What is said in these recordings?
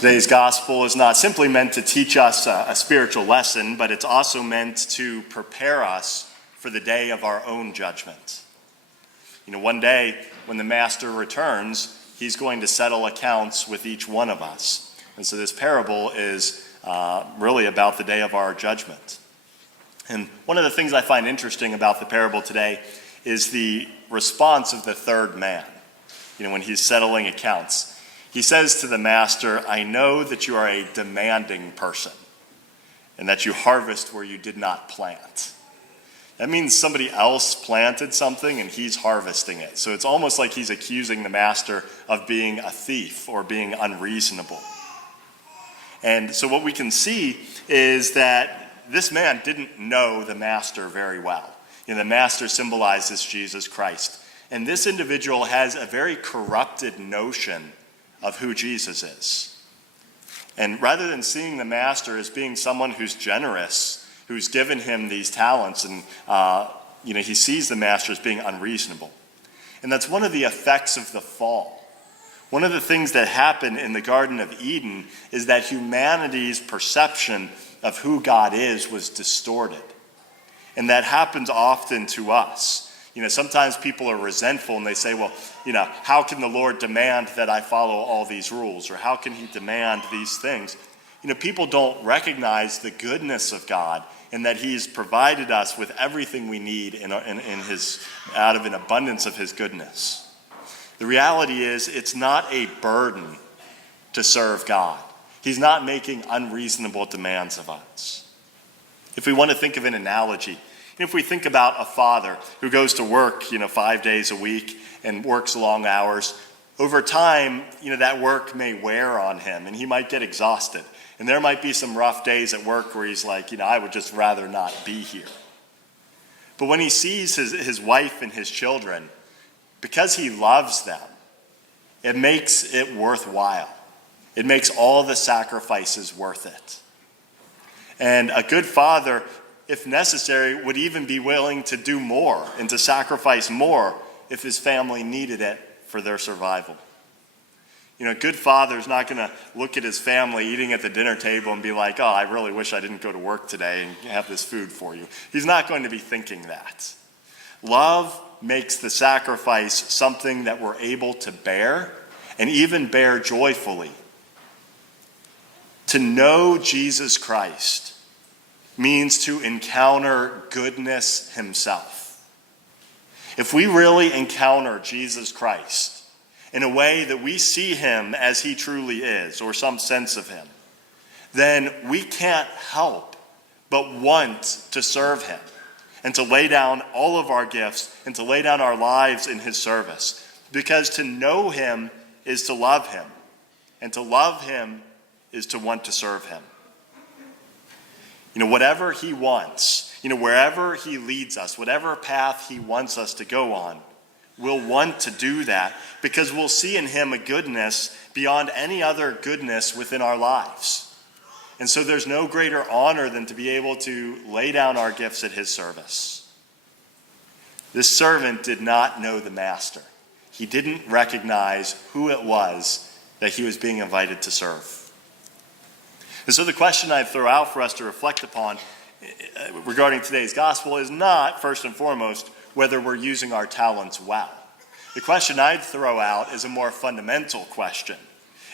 Today's gospel is not simply meant to teach us a spiritual lesson, but it's also meant to prepare us for the day of our own judgment. One day when the master returns, he's going to settle accounts with each one of us. And so this parable is really about the day of our judgment. And one of the things I find interesting about the parable today is the response of the third man. When he's settling accounts, he says to the master, "I know that you are a demanding person and that you harvest where you did not plant." That means somebody else planted something and he's harvesting it. So it's almost like he's accusing the master of being a thief or being unreasonable. And so what we can see is that this man didn't know the master very well. The master symbolizes Jesus Christ. And this individual has a very corrupted notion of who Jesus is. And rather than seeing the master as being someone who's generous, who's given him these talents, and he sees the master as being unreasonable. And that's one of the effects of the fall. One of the things that happened in the Garden of Eden is that humanity's perception of who God is was distorted. And that happens often to us. Sometimes people are resentful and they say, well, how can the Lord demand that I follow all these rules? Or how can he demand these things? People don't recognize the goodness of God and that he's provided us with everything we need out of an abundance of his goodness. The reality is it's not a burden to serve God. He's not making unreasonable demands of us. If we want to think of an analogy, if we think about a father who goes to work, 5 days a week and works long hours, over time, that work may wear on him and he might get exhausted. And there might be some rough days at work where he's like, I would just rather not be here. But when he sees his wife and his children, because he loves them, it makes it worthwhile. It makes all the sacrifices worth it. And a good father, if necessary, would even be willing to do more and to sacrifice more if his family needed it for their survival. A good father is not going to look at his family eating at the dinner table and be like, "Oh, I really wish I didn't go to work today and have this food for you." He's not going to be thinking that. Love makes the sacrifice something that we're able to bear and even bear joyfully. To know Jesus Christ means to encounter goodness himself. If we really encounter Jesus Christ in a way that we see him as he truly is, or some sense of him, then we can't help but want to serve him and to lay down all of our gifts and to lay down our lives in his service. Because to know him is to love him, and to love him is to want to serve him. Whatever he wants, wherever he leads us, whatever path he wants us to go on, we'll want to do that because we'll see in him a goodness beyond any other goodness within our lives. And so there's no greater honor than to be able to lay down our gifts at his service. This servant did not know the master. He didn't recognize who it was that he was being invited to serve. And so the question I'd throw out for us to reflect upon regarding today's gospel is not, first and foremost, whether we're using our talents well. The question I'd throw out is a more fundamental question,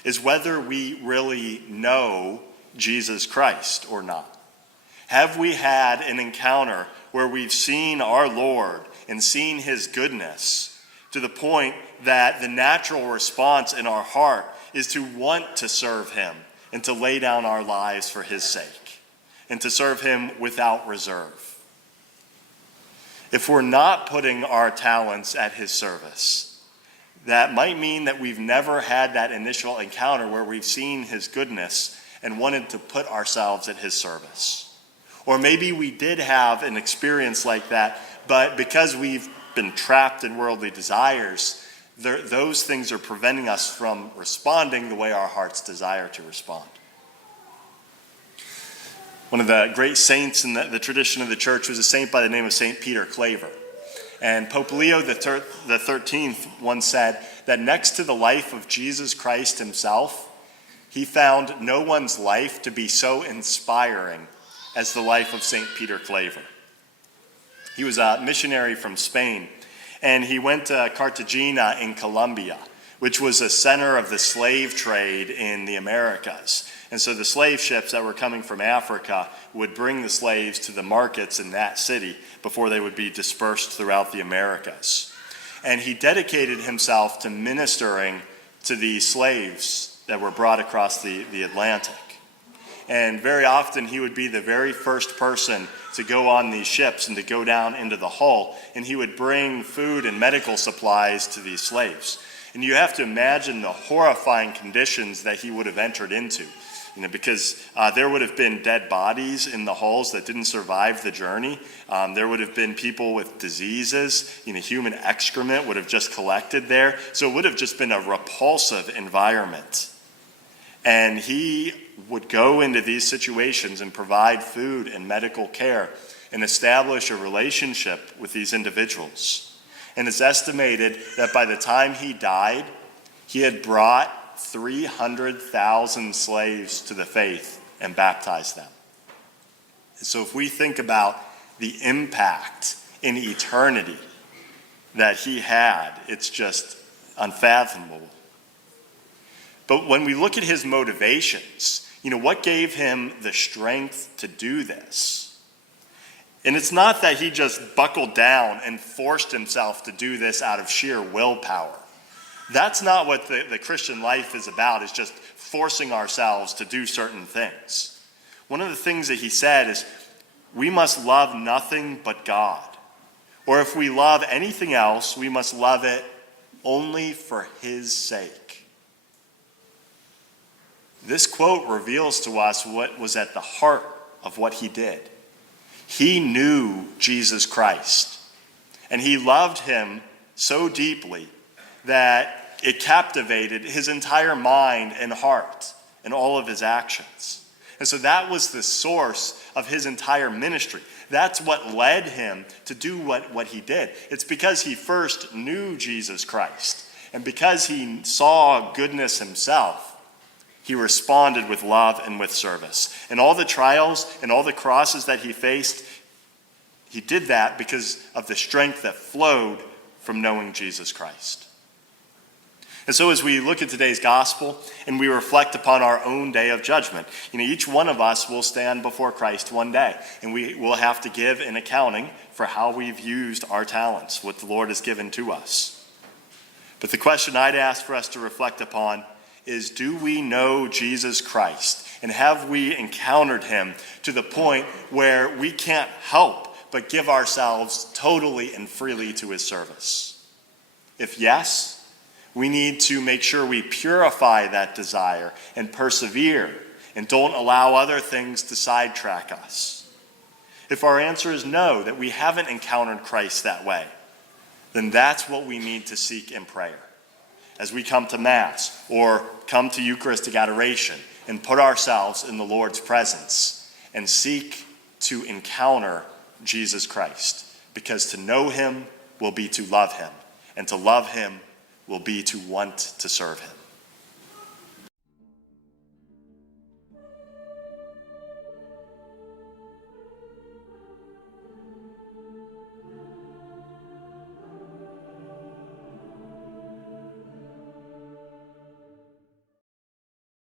is whether we really know Jesus Christ or not. Have we had an encounter where we've seen our Lord and seen his goodness to the point that the natural response in our heart is to want to serve him and to lay down our lives for his sake and to serve him without reserve? If we're not putting our talents at his service, that might mean that we've never had that initial encounter where we've seen his goodness and wanted to put ourselves at his service. Or maybe we did have an experience like that, but because we've been trapped in worldly desires, those things are preventing us from responding the way our hearts desire to respond. One of the great saints in the tradition of the church was a saint by the name of St. Peter Claver. And Pope Leo the 13th once said that next to the life of Jesus Christ himself, he found no one's life to be so inspiring as the life of St. Peter Claver. He was a missionary from Spain, and he went to Cartagena in Colombia, which was a center of the slave trade in the Americas. And so the slave ships that were coming from Africa would bring the slaves to the markets in that city before they would be dispersed throughout the Americas. And he dedicated himself to ministering to these slaves that were brought across the Atlantic. And very often he would be the very first person to go on these ships and to go down into the hull, and he would bring food and medical supplies to these slaves. And you have to imagine the horrifying conditions that he would have entered into, because there would have been dead bodies in the hulls that didn't survive the journey. There would have been people with diseases. Human excrement would have just collected there. So it would have just been a repulsive environment. And he would go into these situations and provide food and medical care and establish a relationship with these individuals. And it's estimated that by the time he died, he had brought 300,000 slaves to the faith and baptized them. So if we think about the impact in eternity that he had, it's just unfathomable. But when we look at his motivations, what gave him the strength to do this? And it's not that he just buckled down and forced himself to do this out of sheer willpower. That's not what the Christian life is about, is just forcing ourselves to do certain things. One of the things that he said is, we must love nothing but God. Or if we love anything else, we must love it only for his sake. This quote reveals to us what was at the heart of what he did. He knew Jesus Christ, and he loved him so deeply that it captivated his entire mind and heart and all of his actions. And so that was the source of his entire ministry. That's what led him to do what he did. It's because he first knew Jesus Christ, and because he saw goodness himself, he responded with love and with service. And all the trials and all the crosses that he faced, he did that because of the strength that flowed from knowing Jesus Christ. And so as we look at today's gospel and we reflect upon our own day of judgment, each one of us will stand before Christ one day, and we will have to give an accounting for how we've used our talents, what the Lord has given to us. But the question I'd ask for us to reflect upon is, do we know Jesus Christ? And have we encountered him to the point where we can't help but give ourselves totally and freely to his service? If yes, we need to make sure we purify that desire and persevere and don't allow other things to sidetrack us. If our answer is no, that we haven't encountered Christ that way, then that's what we need to seek in prayer. As we come to Mass or come to Eucharistic adoration and put ourselves in the Lord's presence and seek to encounter Jesus Christ, because to know him will be to love him, and to love him will be to want to serve him.